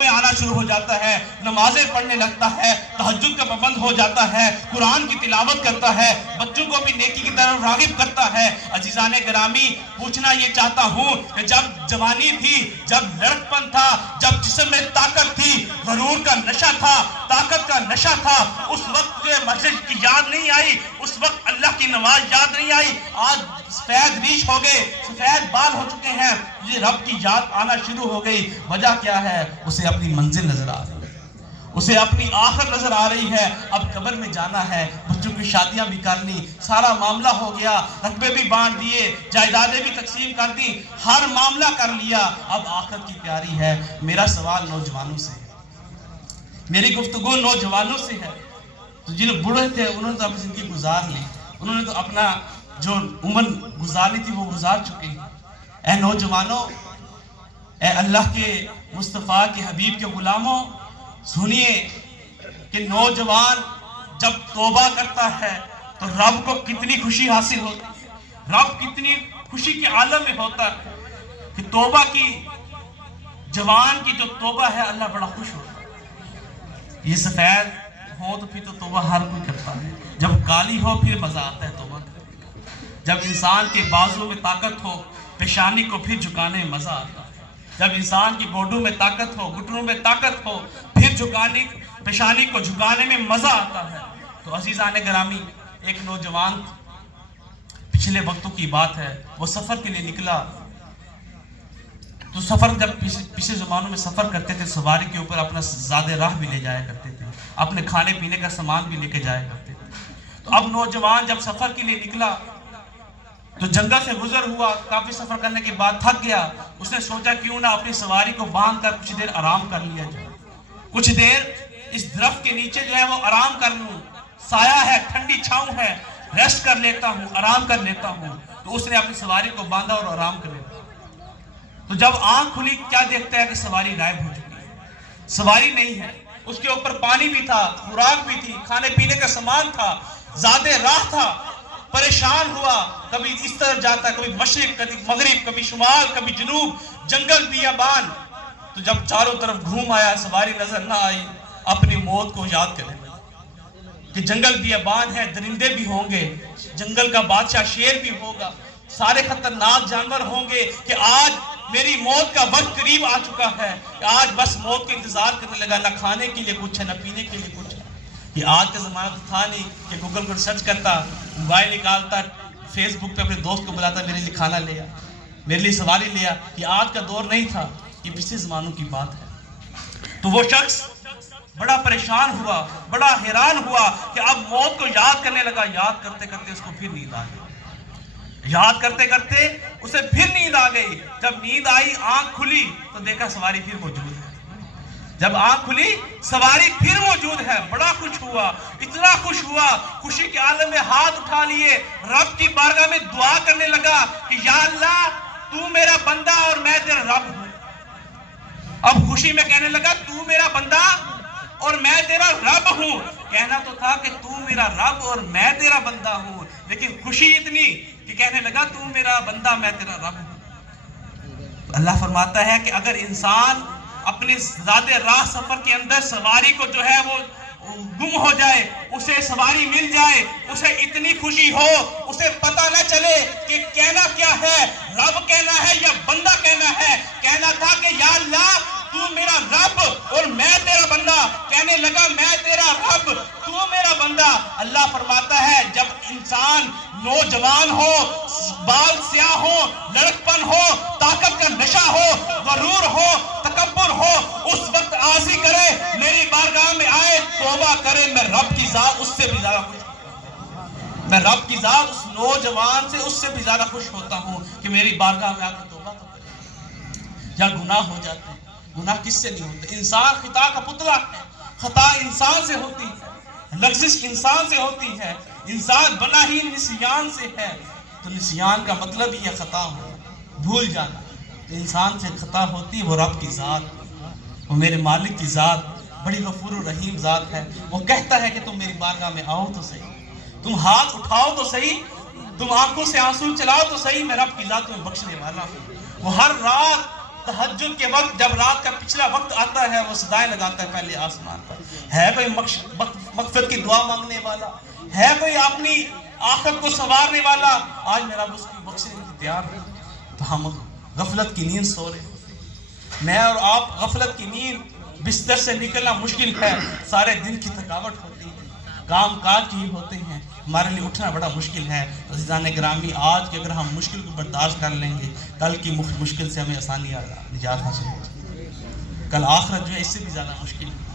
آنا شروع ہو جاتا ہے، نمازیں پڑھنے لگتا ہے، تہجد کا پابند ہو جاتا ہے، قرآن کی تلاوت کرتا ہے، بچوں کو بھی نیکی کی طرف راغب کرتا ہے۔ عزیزان گرامی، پوچھنا یہ چاہتا ہوں کہ جب جوانی تھی، جب لڑکپن تھا، جب جسم میں طاقت تھی، غرور کا نشہ تھا، طاقت کا نشہ تھا، اس وقت مسجد کی یاد نہیں آئی، اس وقت اللہ کی نماز یاد نہیں آئی۔ آج سفید ریش ہو گئے، سفید بال ہو چکے ہیں، یہ رب کی یاد آنا شروع ہو گئی۔ وجہ کیا ہے؟ اسے اپنی منزل نظر آ رہی ہے، اسے اپنی آخر نظر آ رہی ہے۔ اب قبر میں جانا ہے، بچوں کی شادیاں بھی کر لی، سارا معاملہ ہو گیا، رقبے بھی بانٹ دیے، جائیدادیں بھی تقسیم کر دی، ہر معاملہ کر لیا، اب آخرت کی تیاری ہے۔ میرا سوال نوجوانوں سے ہے، میری گفتگو نوجوانوں سے ہے۔ تو جن بوڑھے تھے انہوں نے تو اپنی زندگی گزار لی، انہوں نے تو اپنا جو عمر گزارنی تھی وہ گزار چکے ہیں۔ اے نوجوانوں، اے اللہ کے مصطفیٰ کے حبیب کے غلاموں، سنیے کہ نوجوان جب توبہ کرتا ہے تو رب کو کتنی خوشی حاصل ہوتی ہے، رب کتنی خوشی کے عالم میں ہوتا ہے کہ توبہ کی، جوان کی جو توبہ ہے اللہ بڑا خوش ہوتا ہے۔ یہ سفید ہو تو پھر تو توبہ ہر کوئی کرتا ہے، جب کالی ہو پھر مزہ آتا ہے توبہ کرنے کا۔ جب انسان کے بازو میں طاقت ہو، پیشانی کو پھر جھکانے میں مزہ آتا ہے۔ جب انسان کی گوڈوں میں طاقت ہو، گھٹنوں میں طاقت ہو، پھر پیشانی کو جھکانے میں مزہ آتا ہے۔ تو عزیزان گرامی، ایک نوجوان، پچھلے وقتوں کی بات ہے، وہ سفر کے لیے نکلا۔ تو سفر جب پچھلے زمانوں میں سفر کرتے تھے، سواری کے اوپر اپنا زاد راہ بھی لے جایا کرتے تھے، اپنے کھانے پینے کا سامان بھی لے کے جایا کرتے تھے۔ تو اب نوجوان جب سفر کے لیے نکلا تو جنگل سے گزر ہوا، کافی سفر کرنے کے بعد تھک گیا۔ اس نے سوچا کیوں نہ اپنی سواری کو باندھ کر کچھ دیر آرام کر لیا جائے، کچھ دیر اس درخت کے نیچے جو ہے وہ آرام کر لوں، سایہ ہے، ٹھنڈی چھاؤں ہے، ریسٹ کر لیتا ہوں، آرام کر لیتا ہوں۔ تو اس نے اپنی سواری کو باندھا اور آرام کر لیا۔ تو جب آنکھ کھلی کیا دیکھتا ہے کہ سواری غائب ہو چکی ہے، سواری نہیں ہے۔ اس کے اوپر پانی بھی تھا، خوراک بھی تھی، کھانے پینے کا سامان تھا، زاد راہ تھا۔ پریشان ہوا، کبھی اس طرف جاتا، کبھی مشرق، کبھی مغرب، کبھی شمال، کبھی جنوب، جنگل بیابان۔ تو جب چاروں طرف گھوم آیا، سواری نظر نہ آئی، اپنی موت کو یاد کرنے لگا کہ جنگل بیابان ہے، درندے بھی ہوں گے، جنگل کا بادشاہ شیر بھی ہوگا، سارے خطرناک جانور ہوں گے، کہ آج میری موت کا وقت قریب آ چکا ہے، کہ آج بس موت کا انتظار کرنے لگا، نہ کھانے کے لیے کچھ ہے، نہ پینے کے لیے کچھ ہے۔ یہ آج کا زمانہ تو تھا نہیں کہ گوگل پر سرچ کرتا، موبائل نکالتا، فیس بک پہ اپنے دوست کو بلاتا میرے لیے کھانا لے آ، میرے لیے سواری لے آ۔ یہ آج کا دور نہیں تھا، یہ پچھلے زمانوں کی بات ہے۔ تو وہ شخص بڑا پریشان ہوا، بڑا حیران ہوا کہ اب موت کو یاد کرنے لگا۔ یاد کرتے کرتے اس کو پھر نیند آ گئی، یاد کرتے کرتے اسے پھر نیند آ گئی۔ جب نیند آئی، آنکھ کھلی تو دیکھا سواری پھر موجود ہے۔ جب آنکھ کھلی سواری پھر موجود ہے، بڑا خوش ہوا، اتنا خوش ہوا، خوشی کے عالم میں ہاتھ اٹھا لیے، رب کی بارگاہ میں دعا کرنے لگا کہ یا اللہ تو میرا بندہ اور میں تیرا رب ہوں۔ اب خوشی میں کہنے لگا تو میرا بندہ اور میں تیرا رب ہوں۔ کہنا تو تھا کہ تو میرا رب اور میں تیرا بندہ ہوں، لیکن خوشی اتنی کہ کہنے لگا تو میرا بندہ میں تیرا رب ہوں۔ اللہ فرماتا ہے کہ اگر انسان اپنے ذات راہ سفر کے اندر سواری کو جو ہے وہ گم ہو جائے، اسے سواری مل جائے، اسے اتنی خوشی ہو، اسے پتہ نہ چلے کہ کہنا کیا ہے، رب کہنا ہے یا بندہ کہنا ہے۔ کہنا تھا کہ یا اللہ تو میرا رب اور میں تیرا بندہ، کہنے لگا میں تیرا رب تو میرا بندہ۔ اللہ فرماتا ہے جب انسان نوجوان ہو، بال سیاہ ہو، لڑکپن ہو، طاقت کا نشہ ہو، غرور ہو، تکبر ہو، اس وقت عاجزی کرے، میری بارگاہ میں آئے، توبہ کرے، میں رب کی ذات اس سے بھی زیادہ خوش ہوں، میں رب کی ذات اس نوجوان سے اس سے بھی زیادہ خوش ہوتا ہوں کہ میری بارگاہ میں آ کے توبہ تو کرے۔ یا گناہ ہو جاتے ہیں، گناہ کس سے نہیں ہوتے؟ انسان خطا کا پتلا ہے، خطا انسان سے ہوتی ہے، لغزش انسان سے ہوتی ہے، انسان بنا ہی نسیان سے ہے۔ تو نسیان کا مطلب ہی ہے خطا ہونا، بھول جانا۔ تو انسان سے خطا ہوتی، وہ رب کی ذات، وہ میرے مالک کی ذات، بڑی غفور و رحیم ذات ہے۔ وہ کہتا ہے کہ تم میری بارگاہ میں آؤ تو صحیح، تم ہاتھ اٹھاؤ تو صحیح، تم آنکھوں سے آنسو چلاؤ تو صحیح، میں رب کی ذات تمہیں بخشنے والا ہوں۔ وہ ہر رات تہجد کے وقت جب رات کا پچھلا وقت آتا ہے وہ صدائیں لگاتا ہے پہلے آسمان پر. ہے کوئی مغفرت کی دعا مانگنے والا؟ ہے کوئی اپنی آخرت کو سنوارنے والا؟ آج میرا اس کی بخشنے کے لیے تیار ہے. تو ہم غفلت کی نیند سو رہے ہوتے ہیں. میں اور آپ غفلت کی نیند بستر سے نکلنا مشکل ہے. سارے دن کی تھکاوٹ ہوتی ہے, کام کاج ہی ہوتے ہیں, ہمارے لیے اٹھنا بڑا مشکل ہے. عزیزان گرامی, آج کے اگر ہم مشکل کو برداشت کر لیں گے, کل کی مشکل سے ہمیں آسانی نجات حاصل ہو جائے. کل آخرت جو ہے اس سے بھی زیادہ مشکل ہے.